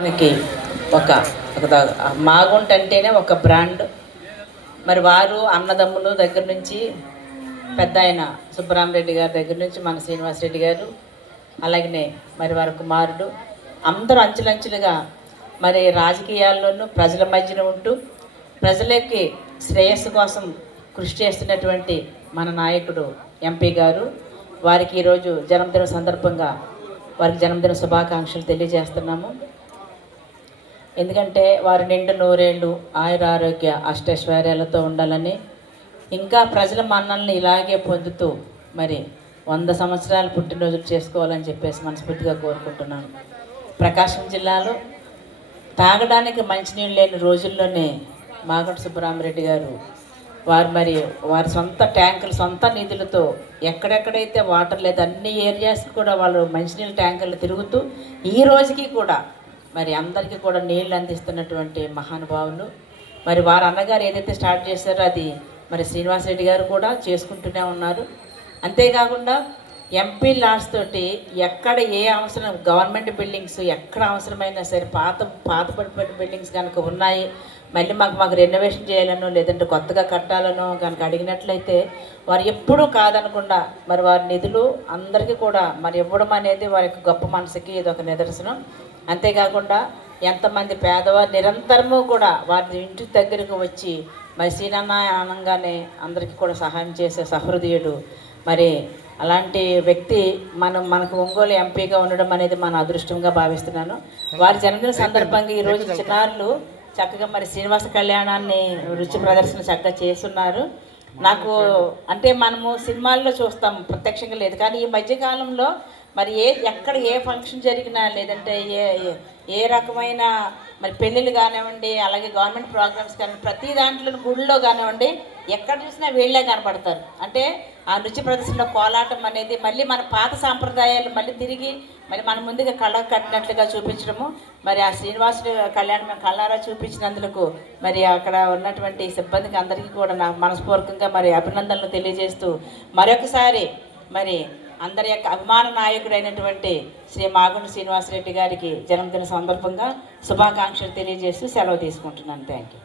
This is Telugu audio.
మనకి ఒక మాగుంట అంటేనే ఒక బ్రాండ్. మరి వారు అన్నదమ్ములు దగ్గర నుంచి పెద్ద ఆయన సుబ్బరామరెడ్డి గారి దగ్గర నుంచి మన శ్రీనివాసరెడ్డి గారు అలాగనే మరి వారి కుమారుడు. అందరూ అంచులంచులుగా మరి రాజకీయాల్లోనూ ప్రజల మధ్యన ఉంటూ ప్రజలకి శ్రేయస్సు కోసం కృషి చేస్తున్నటువంటి మన నాయకుడు ఎంపీ గారు. వారికి ఈరోజు జన్మదిన సందర్భంగా వారికి జన్మదిన శుభాకాంక్షలు తెలియజేస్తున్నాము. ఎందుకంటే వారి నిండు నూరేళ్ళు ఆయుర ఆరోగ్య అష్టైశ్వర్యాలతో ఉండాలని ఇంకా ప్రజల మన్నల్ని ఇలాగే పొందుతూ మరి వంద సంవత్సరాలు పుట్టినరోజులు చేసుకోవాలని చెప్పేసి మనస్ఫూర్తిగా కోరుకుంటున్నాను. ప్రకాశం జిల్లాలో తాగడానికి మంచినీళ్ళు లేని రోజుల్లోనే మాగంట సుబ్బరామరెడ్డి గారు వారు మరి వారి సొంత ట్యాంకులు సొంత నిధులతో ఎక్కడెక్కడైతే వాటర్ లేదు అన్ని ఏరియాస్కి కూడా వాళ్ళు మంచినీళ్ళ ట్యాంకులు తిరుగుతూ ఈ రోజుకి కూడా మరి అందరికీ కూడా నీళ్ళు అందిస్తున్నటువంటి మహానుభావులు. మరి వారు అన్నగారు ఏదైతే స్టార్ట్ చేశారో అది మరి శ్రీనివాసరెడ్డి గారు కూడా చేసుకుంటూనే ఉన్నారు. అంతేకాకుండా ఎంపీ లాడ్స్ తోటి ఎక్కడ ఏ అవసరం గవర్నమెంట్ బిల్డింగ్స్ ఎక్కడ అవసరమైనా సరే పాత పాత పడిపోయిన బిల్డింగ్స్ కనుక ఉన్నాయి మళ్ళీ మాకు మాకు రెనోవేషన్ చేయాలనో లేదంటే కొత్తగా కట్టాలనో కనుక అడిగినట్లయితే వారు ఎప్పుడూ కాదనకుండా మరి వారి నిధులు అందరికీ కూడా మరి ఇవ్వడం అనేది వారి యొక్క గొప్ప మనసుకి ఇది ఒక నిదర్శనం. అంతేకాకుండా ఎంతమంది పేదవారు నిరంతరము కూడా వారి ఇంటి దగ్గరకు వచ్చి మరి సీనన్న అనగానే అందరికీ కూడా సహాయం చేసే సహృదయుడు. మరి అలాంటి వ్యక్తి మనం మనకు ఒంగోలు ఎంపీగా ఉండడం అనేది మన అదృష్టంగా భావిస్తున్నాను. వారి జన్మదిన సందర్భంగా ఈరోజు చిన్నారులు చక్కగా మరి శ్రీనివాస కళ్యాణాన్ని రుచి ప్రదర్శన చక్కగా చేస్తున్నారు. నాకు అంటే మనము సినిమాల్లో చూస్తాం ప్రత్యక్షంగా లేదు. కానీ ఈ మధ్యకాలంలో మరి ఏ ఎక్కడ ఏ ఫంక్షన్ జరిగినా లేదంటే ఏ ఏ- రకమైన మరి పెళ్ళిళ్ళు కానివ్వండి అలాగే గవర్నమెంట్ ప్రోగ్రామ్స్ కానివ్వండి ప్రతి దాంట్లో గుళ్ళో కానివ్వండి ఎక్కడ చూసినా వీళ్ళే కనపడతారు అంటే ఆ నృత్య ప్రదర్శనలో కోలాటం అనేది మళ్ళీ మన పాత సాంప్రదాయాలు మళ్ళీ తిరిగి మరి మన ముందుగా కళ్ళ కట్టినట్లుగా చూపించడము. మరి ఆ శ్రీనివాసుడు కళ్యాణం మేము కళ్ళారా చూపించినందుకు మరి అక్కడ ఉన్నటువంటి సిబ్బందికి అందరికీ కూడా నా మనస్పూర్వకంగా మరి అభినందనలు తెలియజేస్తూ మరొకసారి మరి అందరి యొక్క అభిమాన నాయకుడైనటువంటి శ్రీ మాగుండు శ్రీనివాసరెడ్డి గారికి జన్మదిన సందర్భంగా శుభాకాంక్షలు తెలియజేస్తూ సెలవు తీసుకుంటున్నాను. Thank you